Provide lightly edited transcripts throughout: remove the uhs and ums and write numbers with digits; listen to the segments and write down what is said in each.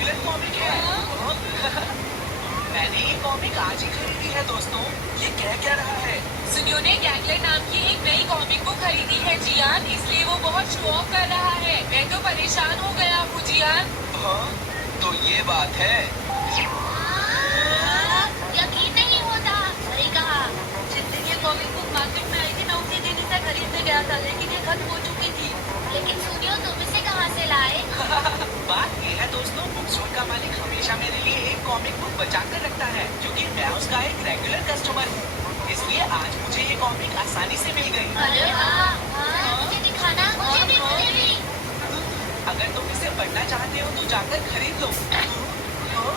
Regular comic है। मैंने ये कॉमिक आज ही खरीदी है दोस्तों। ये क्या रहा है? सुनियो ने गैंगलर नाम की एक नई कॉमिक बुक खरीदी है जियान, इसलिए वो बहुत शो ऑफ कर रहा है। मैं तो परेशान हो गया हूँ जियान। हाँ, तो ये बात है। यकीन नहीं होता। सही कहा। जिस दिन ये कॉमिक बुक मार्केट में आई थी मैं उसी दिन इसे खरीदने गया था, लेकिन ये खत्म हो चुकी थी। लेकिन सुनियो, तुम इसे कहाँ से लाए? बात ये है दोस्तों, बुक स्टोर का मालिक हमेशा मेरे लिए एक कॉमिक बुक बचा कर रखता है, क्योंकि मैं उसका एक रेगुलर कस्टमर हूँ। इसलिए आज मुझे ये कॉमिक आसानी से मिल गई। अरे वाह, मुझे दिखाना। मुझे भी। अगर तुम इसे पढ़ना चाहते हो तो जाकर खरीद लो। हाँ,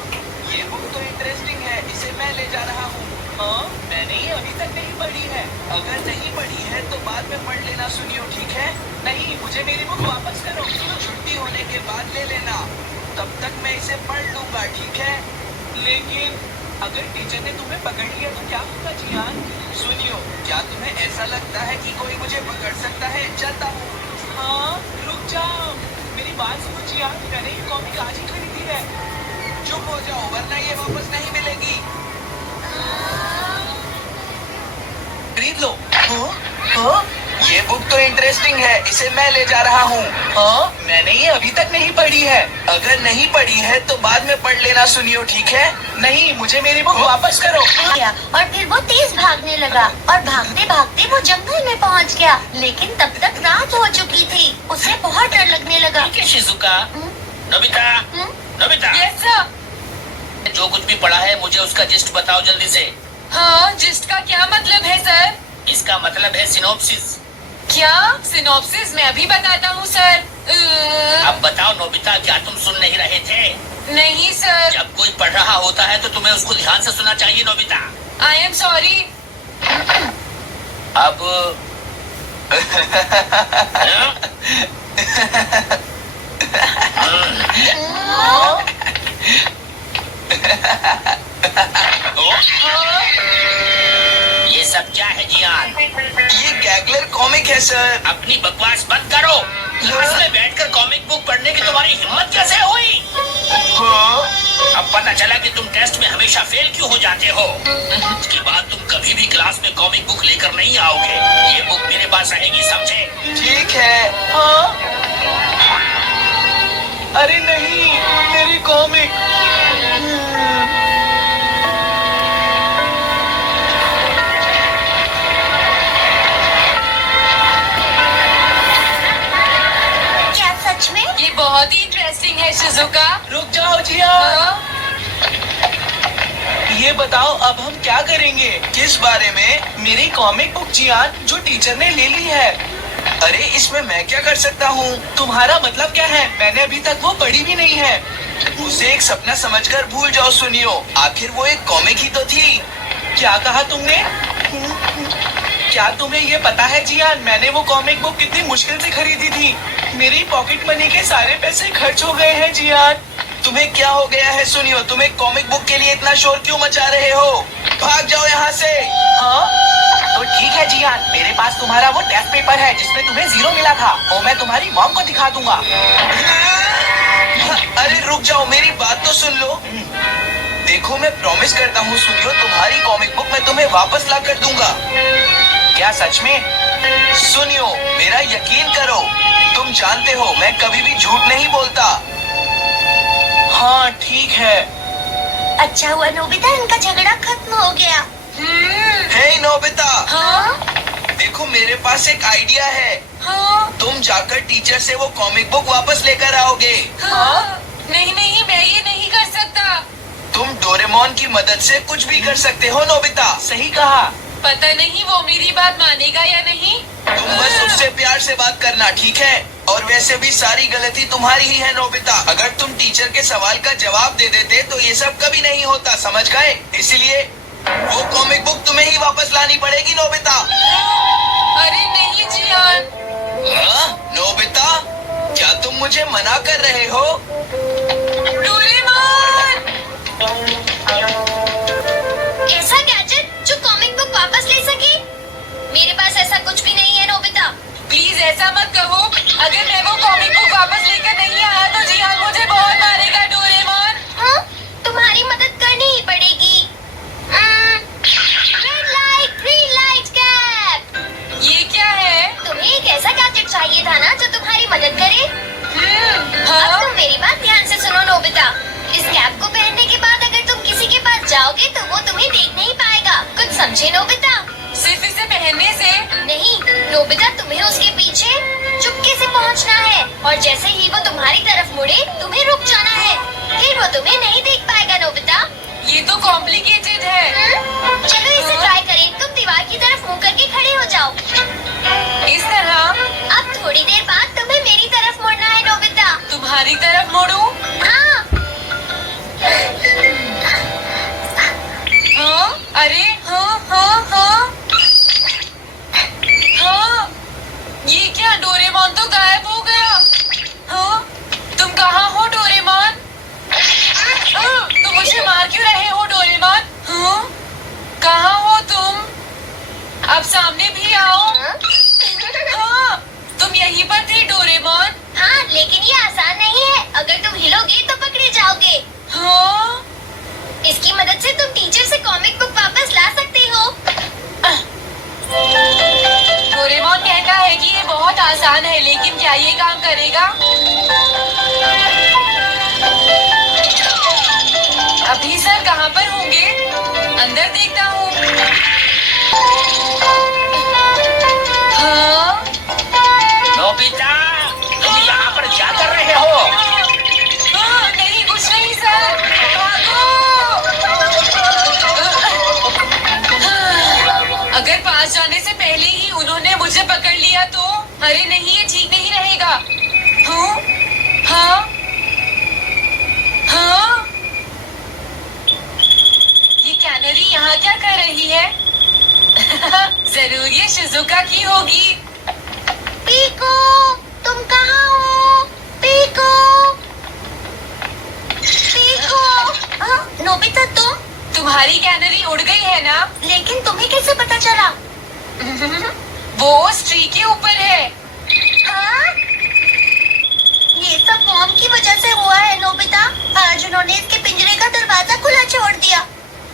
ये बुक तो इंटरेस्टिंग है, इसे मैं ले जा रहा हूँ। हाँ, मैंने ये अभी तक नहीं पढ़ी है। अगर नहीं पढ़ी है तो बाद में पढ़ लेना सुनियो, ठीक है? नहीं, मुझे मेरी बुक वापस करो। छुट्टी होने के बाद ले लेना, तब तक मैं इसे पढ़ लूंगा, ठीक है? लेकिन अगर टीचर ने तुम्हें पकड़ लिया तो क्या होगा जियान? सुनियो, क्या तुम्हें ऐसा लगता है कि कोई मुझे पकड़ सकता है? चलता हूँ। हाँ, रुक जाओ, मेरी बात सुनो जियान, मैंने ये कॉमिक आज ही खरीदी है। चुप हो जाओ, वरना ये वापस नहीं मिलेगी। खरीद लो। हाँ? ये बुक तो इंटरेस्टिंग है, इसे मैं ले जा रहा हूँ। हाँ, मैंने ये अभी तक नहीं पढ़ी है। अगर नहीं पढ़ी है तो बाद में पढ़ लेना सुनियो, ठीक है? नहीं, मुझे मेरी बुक वापस करो। और फिर वो तेज भागने लगा और भागते भागते वो जंगल में पहुंच गया। लेकिन तब तक रात हो चुकी थी। उसे बहुत डर लगने लगा। ठीक है Shizuka. Nobita, Nobita, yes sir. जो कुछ भी पढ़ा है मुझे उसका जिस्ट बताओ जल्दी से। हाँ, जिस्ट का क्या मतलब है सर? इसका मतलब है सिनॉप्सिस। क्या सिनॉप्सिस? मैं अभी बताता हूँ सर। अब बताओ नोबिता, क्या तुम सुन नहीं रहे थे? नहीं सर। जब कोई पढ़ रहा होता है तो तुम्हें उसको ध्यान से सुनना चाहिए नोबिता। I am sorry. अब ये सब क्या है जियान? ये गैंगलर कॉमिक है सर। अपनी बकवास बंद करो। क्लास में बैठकर कॉमिक बुक पढ़ने की तुम्हारी हिम्मत कैसे हुई? हाँ? अब पता चला कि तुम टेस्ट में हमेशा फेल क्यों हो जाते हो। उसके बाद तुम कभी भी क्लास में कॉमिक बुक लेकर नहीं आओगे। ये बुक मेरे पास रहेगी, समझे? ठीक है। हाँ? अरे नहीं, मेरी कॉमिक। क्या सच में? ये बहुत ही इंटरेस्टिंग है शिजुका। रुक जाओ जिया। हाँ? ये बताओ अब हम क्या करेंगे? किस बारे में? मेरी कॉमिक बुक जियान, जो टीचर ने ले ली है। अरे इसमें मैं क्या कर सकता हूँ? तुम्हारा मतलब क्या है? मैंने अभी तक वो पढ़ी भी नहीं है। उसे एक सपना समझकर भूल जाओ सुनियो, आखिर वो एक कॉमिक ही तो थी। क्या कहा तुमने? क्या तुम्हें ये पता है जियान, मैंने वो कॉमिक बुक कितनी मुश्किल से खरीदी थी। मेरी पॉकेट मनी के सारे पैसे खर्च हो गए हैं जियान। तुम्हें क्या हो गया है सुनियो? तुम एक कॉमिक बुक के लिए इतना शोर क्यों मचा रहे हो? भाग जाओ यहाँ से। हाँ? तो ठीक है जियान, मेरे पास तुम्हारा वो टेस्ट पेपर है जिसमें तुम्हें 0 मिला था, वो मैं तुम्हारी मॉम को दिखा दूंगा। अरे रुक जाओ, मेरी बात तो सुन लो। देखो मैं प्रॉमिस करता हूँ सुनियो, तुम्हारी कॉमिक बुक मैं तुम्हें वापस ला कर दूंगा। क्या सच में? सुनियो, मेरा यकीन करो, तुम जानते हो मैं कभी भी झूठ नहीं बोलता। हाँ ठीक है। अच्छा हुआ नोबिता, इनका झगड़ा खत्म हो गया। हे नोबिता, हाँ? देखो मेरे पास एक आइडिया है। हाँ? तुम जाकर टीचर से वो कॉमिक बुक वापस लेकर आओगे। हाँ? नहीं नहीं, मैं ये नहीं कर सकता। तुम डोरेमोन की मदद से कुछ भी कर सकते हो नोबिता। सही कहा। पता नहीं वो मेरी बात मानेगा या नहीं। तुम बस उससे प्यार से बात करना, ठीक है? और वैसे भी सारी गलती तुम्हारी ही है नोबिता। अगर तुम टीचर के सवाल का जवाब दे देते तो ये सब कभी नहीं होता, समझ गए? इसलिए वो कॉमिक बुक तुम्हें ही वापस लानी पड़ेगी नोबिता। अरे नहीं जियान। हाँ? नोबिता, क्या तुम मुझे मना कर रहे हो? डोरेमोन! ऐसा गैजेट जो कॉमिक बुक वापस ले सके? मेरे पास ऐसा कुछ भी नहीं है नोबिता। प्लीज ऐसा मत कहो। अगर मैं वो कॉमिक बुक वापस लेकर नहीं आया तो जियान मुझे बहुत मारेगा डोरेमोन। पहुंचना है और जैसे ही वो तुम्हारी तरफ मुड़े तुम्हें रुक जाना है, फिर वो तुम्हें नहीं देख पाएगा नोबिता। ये तो कॉम्प्लिकेटेड है। चलो इसे ट्राई करें। तुम दीवार की तरफ मुंह करके खड़े हो जाओ। इस तरह? अब थोड़ी देर बाद तुम्हें मेरी तरफ मुड़ना है नोबिता। तुम्हारी तरफ मुड़ूं? हाँ। हाँ? अरे हाँ हाँ हाँ हाँ, ये क्या, डोरेमोन तो गायब हो गया। हाँ, तुम कहाँ हो डोरेमोन? हाँ, तुम मुझे मार क्यों रहे हो डोरेमोन? हाँ, कहाँ हो तुम? अब सामने भी आओ। हाँ, तुम यहीं पर थे डोरेमोन। हाँ, लेकिन ये आसान नहीं है। अगर तुम हिलोगे तो पकड़े जाओगे। हाँ, इसकी मदद से तुम टीचर से कॉमिक बुक वापस ला सकते हो। डोरेमोन कहता है कि ये बहुत आसान है, लेकिन क्या ये काम करेगा? अभी सर कहाँ पर होंगे? अंदर देखता हूँ। हाँ? नोबिता, तुम यहाँ पर क्या कर रहे हो? हाँ, नहीं, कुछ नहीं सर। भागो! अगर पास जाने से पहले ही उन्होंने मुझे पकड़ लिया तो? अरे नहीं, ये ठीक नहीं रहेगा। हाँ? हाँ? हाँ? ये कैनरी यहाँ क्या कर रही है? जरूर ये शिजुका की होगी। पीको, तुम कहाँ हो? Piko, Piko. हाँ, नोबिता तुम्हारी कैनरी उड़ गई है ना? लेकिन तुम्हें कैसे पता चला? वो उस ट्री के ऊपर है। हाँ? ये सब मॉम की वजह से हुआ है नोबिता। आज उन्होंने इसके पिंजरे का दरवाजा खुला छोड़ दिया।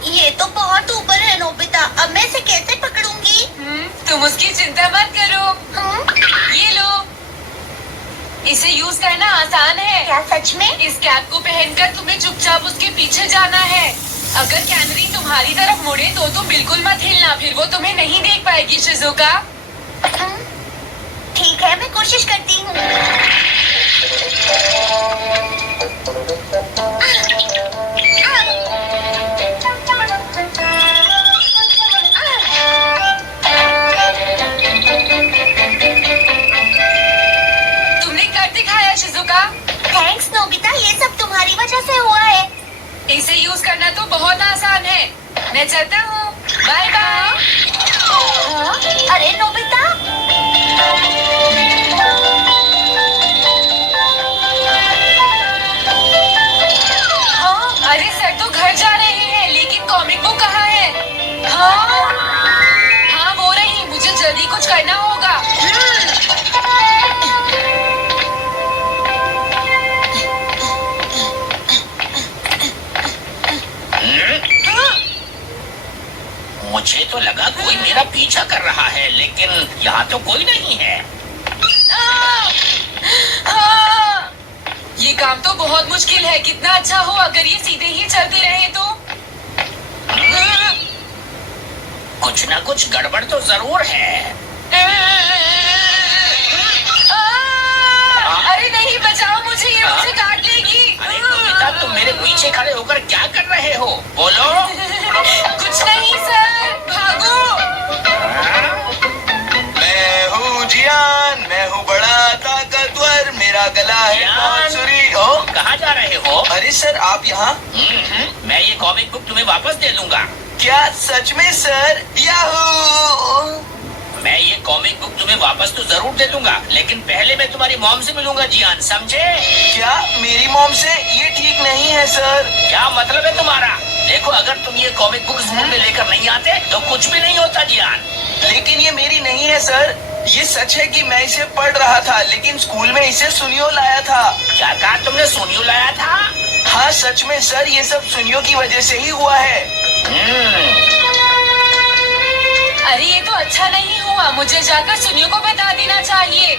ये तो बहुत ऊपर है नोबिता। अब मैं इसे कैसे पकड़ूंगी? तुम उसकी चिंता मत करो। ये लो, इसे यूज करना आसान है। क्या सच में? इस कैप को पहनकर तुम्हें चुपचाप उसके पीछे जाना है। अगर कैनरी तुम्हारी तरफ मुड़े तो तुम बिल्कुल मत हिलना, फिर वो तुम्हें नहीं देख पाएगी शिजुका। ठीक है, मैं कोशिश करती हूँ। तुमने कर दिखाया शिजुका। थैंक्स नोबिता, ये सब तुम्हारी वजह से हुआ है। इसे यूज करना तो बहुत आसान है। मैं चलता हूँ, बाय बाय। हाँ? अरे नोबिता, हाँ, अरे सर तो घर जा रहे हैं, लेकिन कॉमिक बुक कहाँ है? हाँ, हाँ वो रही, मुझे जल्दी कुछ करना होगा। मुझे तो लगा कोई मेरा पीछा कर रहा है, लेकिन यहाँ तो कोई नहीं है। हाँ, ये काम तो बहुत मुश्किल है। कितना अच्छा हो अगर ये सीधे ही चलते रहे तो। कुछ ना कुछ गड़बड़ तो जरूर है। अरे नहीं, बचाओ मुझे, ये मुझे काट लेगी। अरे नोबिता, तुम मेरे पीछे खड़े होकर क्या कर रहे हो? बोलो। कुछ नहीं सर, भागो। मैं हूँ जियान, मैं हूँ बड़ा ताकतवर, मेरा गला है बांसुरी। ओ, कहाँ जा रहे हो? अरे सर, आप यहाँ? मैं ये कॉमिक बुक तुम्हें वापस दे दूंगा। क्या सच में सर? याहू! मैं ये कॉमिक बुक तुम्हें वापस तो जरूर दे दूंगा, लेकिन पहले मैं तुम्हारी मॉम से मिलूंगा जियान, समझे? क्या मेरी मॉम से? ये ठीक नहीं है सर। क्या मतलब है तुम्हारा? देखो, अगर तुम ये कॉमिक बुक स्कूल में लेकर नहीं आते तो कुछ भी नहीं होता जियान। लेकिन ये मेरी नहीं है सर। ये सच है कि मैं इसे पढ़ रहा था, लेकिन स्कूल में इसे सुनियो लाया था। क्या कहा तुमने? सुनियो लाया था? हाँ सच में सर, ये सब सुनियो की वजह से ही हुआ है। अरे ये तो अच्छा नहीं हुआ, मुझे जाकर सुनियो को बता देना चाहिए।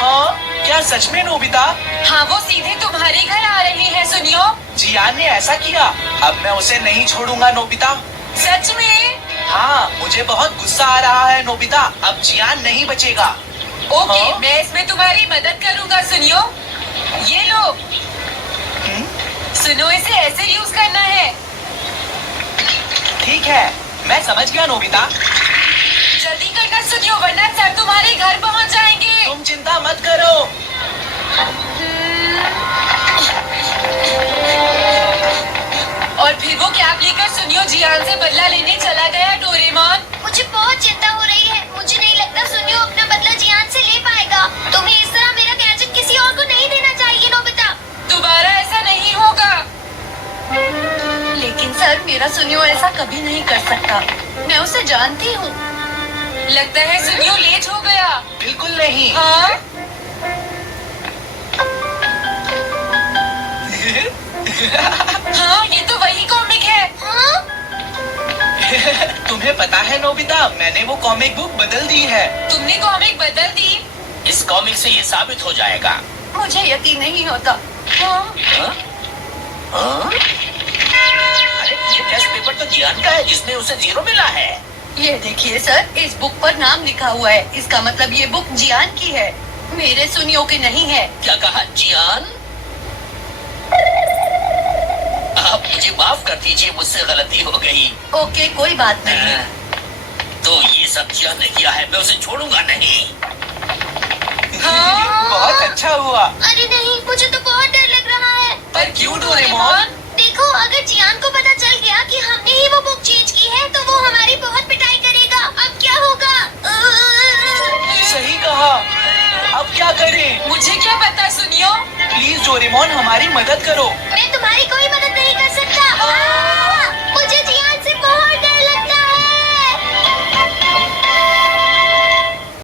हाँ, क्या सच में नोबिता? हाँ, वो सीधे तुम्हारे घर आ रहे हैं सुनियो। जियान ने ऐसा किया? अब मैं उसे नहीं छोड़ूंगा नोबिता। सच में? हाँ, मुझे बहुत गुस्सा आ रहा है नोबिता। अब जियान नहीं बचेगा। ओके, हाँ? मैं इसमें तुम्हारी मदद करूंगा। सुनियो, ये लो। हम्म, सुनो, इसे ऐसे यूज करना है। ठीक है, मैं समझ गया नोबिता। जल्दी करना सुनियो, वरना सर तुम्हारे घर पहुंच जाएंगे। तुम चिंता मत करो। और फिर वो कैप लेकर सुनियो जियान से बदला लेने चला गया। डोरेमोन, मुझे बहुत चिंता हो रही है। मुझे नहीं लगता सुनियो अपना बदला जियान से ले पाएगा। तुम्हें इस तरह मेरा गैजेट किसी और को नहीं देना चाहिए नोबिता। दोबारा ऐसा नहीं होगा। लेकिन सर, मेरा सुनियो ऐसा कभी नहीं कर सकता। मैं उसे जानती हूँ। लगता है सुनियो लेट हो गया। बिल्कुल नहीं। हाँ, हाँ, ये तो वही कॉमिक है। हाँ? तुम्हें पता है नोबिता, मैंने वो कॉमिक बुक बदल दी है। तुमने कॉमिक बदल दी? इस कॉमिक से ये साबित हो जाएगा। मुझे यकीन नहीं होता। हाँ, हाँ? हाँ? अरे ये टेस्ट पेपर तो जियान का है, जिसमें उसे 0 मिला है। ये देखिए सर, इस बुक पर नाम लिखा हुआ है। इसका मतलब ये बुक जियान की है, मेरे सुनियो की नहीं है। क्या कहा, जियान? आप मुझे माफ कर दीजिए, मुझसे गलती हो गई। ओके, कोई बात नहीं। तो ये सब जियान ने किया है, मैं उसे छोड़ूंगा नहीं। बहुत अच्छा हुआ। अरे नहीं, मुझे तो बहुत डर लग रहा है। पर क्यों डोरेमोन? देखो, अगर जियान को पता चल गया कि हमने ही वो बुक चेंज की है, तो वो हमारी बहुत पिटाई करेगा। अब क्या होगा? सही कहा। अब क्या करें? मुझे क्या पता सुनियो। प्लीज डोरेमोन, हमारी मदद करो। मैं तुम्हारी कोई